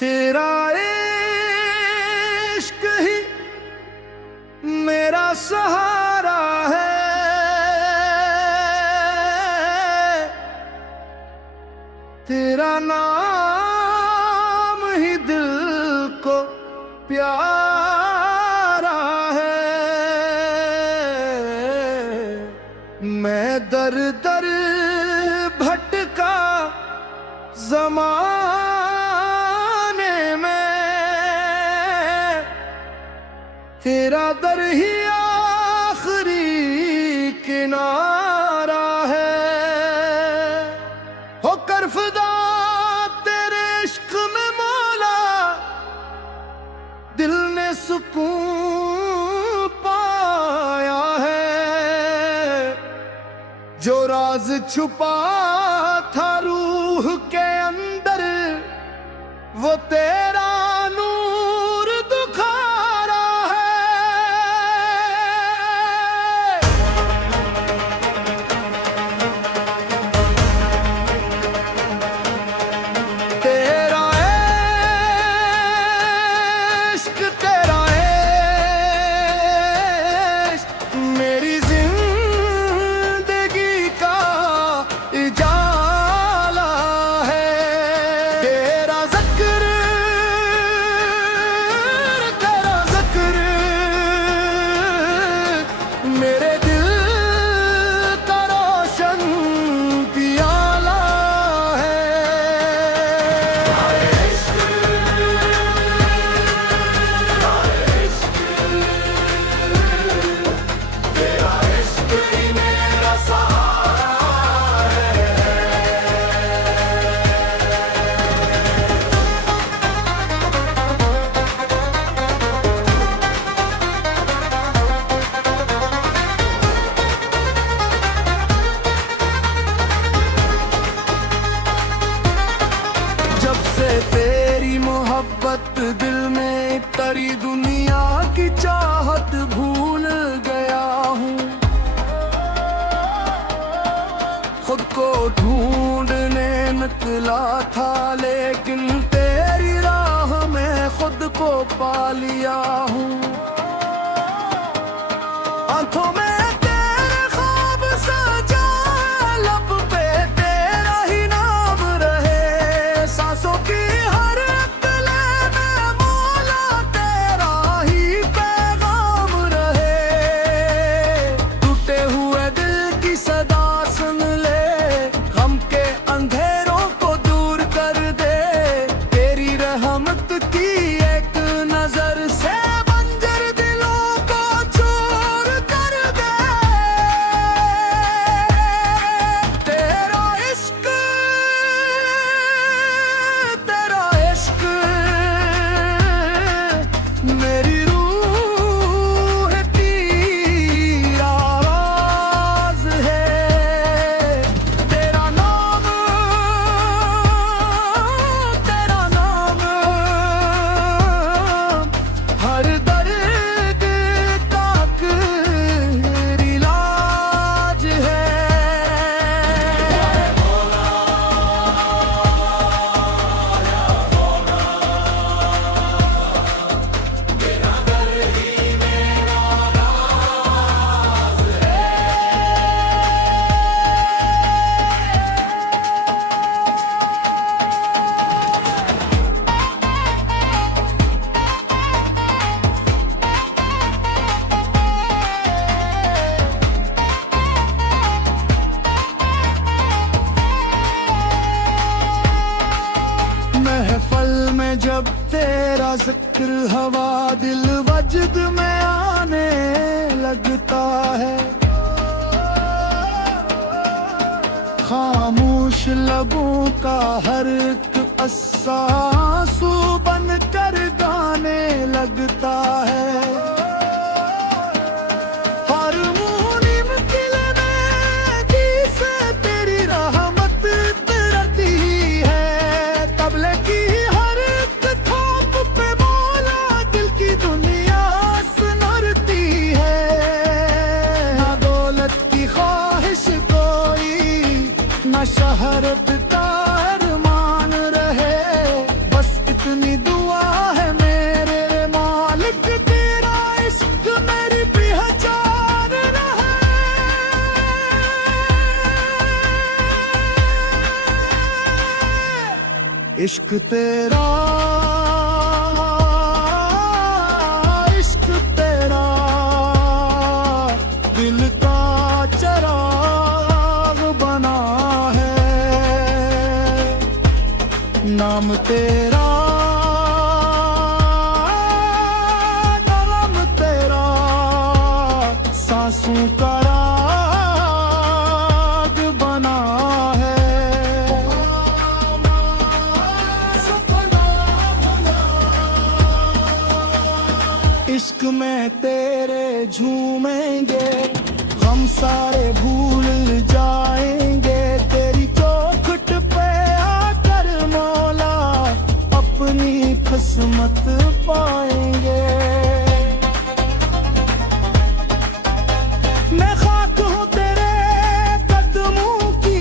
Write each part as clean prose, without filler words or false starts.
तेरा इश्क ही मेरा सहारा है, तेरा नाम ही दिल को प्यारा है। मैं दर दर भटका ज़माने में, तेरा दर ही आखिरी किनारा है। हो करफदा तेरे इश्क में मौला, दिल ने सुकून पाया है। जो राज छुपा था रूह के अंदर, वो तेरा नूर दुखारा है। तेरा इश्क मेरी जिंदगी का उजाला है। तेरा ज़िक्र मेरे दिल का रोशन पियाला है। तेरा इश्क ही मेरा सहारा है। जब से तेरी मोहब्बत दिल में तरी, दुनिया की चाहत भूल गया हूँ। खुद को ढूंढने निकला था, लेकिन तेरी राह में खुद को पा लिया हूँ। आंखों में तेरे ख्वाब सजा है, लब पे तेरा ही नाम रहे। सांसों की हर अक्ले में मौला तेरा ही पैगाम रहे। टूटे हुए दिल की सदा सुन ले, गम के अंधेरों को दूर कर दे। तेरी रहमत की एक नजर से बंजर दिलों को चूर कर दे। तेरा इश्क मेरी रूह की आवाज है। तेरा नाम हर दर्द तक इलाज है। महफल में जब तेरा जिक्र हवा दिल वजद में आने लगता है। खामोश लबों का हर एक आंसू बन कर गाने लगता है। हर मुनीम दिल में जिसे तेरी रहमत तरती है। तबले की हर एक थोक पे मौला दिल की दुनिया सुनरती है। ज़ियारत का अरमान रहे, बस इतनी दुआ है मेरे मालिक, तेरा इश्क मेरी पहचान रहे। इश्क तेरा, इश्क तेरा दिल का चराग बना है, नाम तेरा, नाम तेरा सांसों का राग बना है। इश्क में तेरे झूमेंगे, हम सारे भूल जाएंगे, तेरी चौखट पे आकर मौला अपनी किस्मत पाएंगे। मैं खाक हूँ तेरे कदमों की,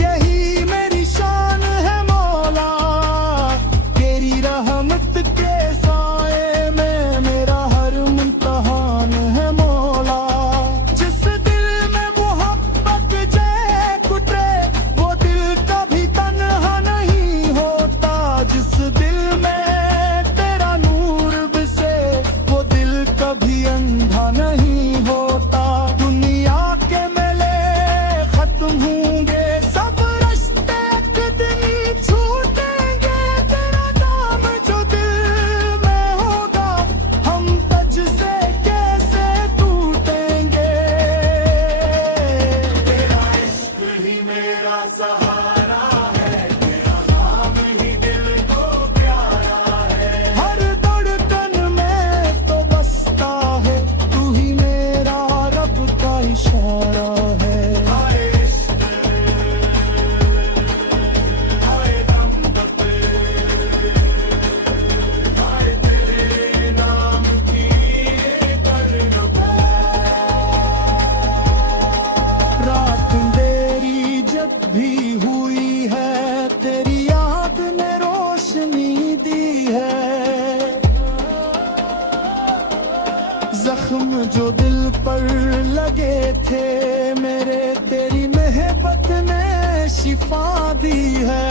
यही मेरी शान है मौला, तेरी रहमत के साए में मेरा हर मुम्तहान है मौला। जिस दिल में मोहब्बत जय कुटे, वो दिल कभी तन्हा नहीं होता, जिस दिल में तेरा नूर बसे, वो दिल कभी अंधा नहीं होता। दुनिया के मेले खत्म होंगे, सब रास्ते एक दिन ही छूटेंगे, तेरा नाम जो दिल में होगा, हम तज से कैसे टूटेंगे। तेरा इश्क ही मेरा सहारा है, तेरा नाम ही दिल को प्यारा है, हर धड़कन में तो बसता है, तू ही मेरा रब का इशारा है। हाय इश्क, हाय दम दपे, हाय तेरे नाम की करब। रात अंधेरी जब भी हुई है, तेरी याद ने रोशनी दी है, जख्म जो दिल पर लगे थे मेरे, तेरी मोहब्बत ने शिफा दी है।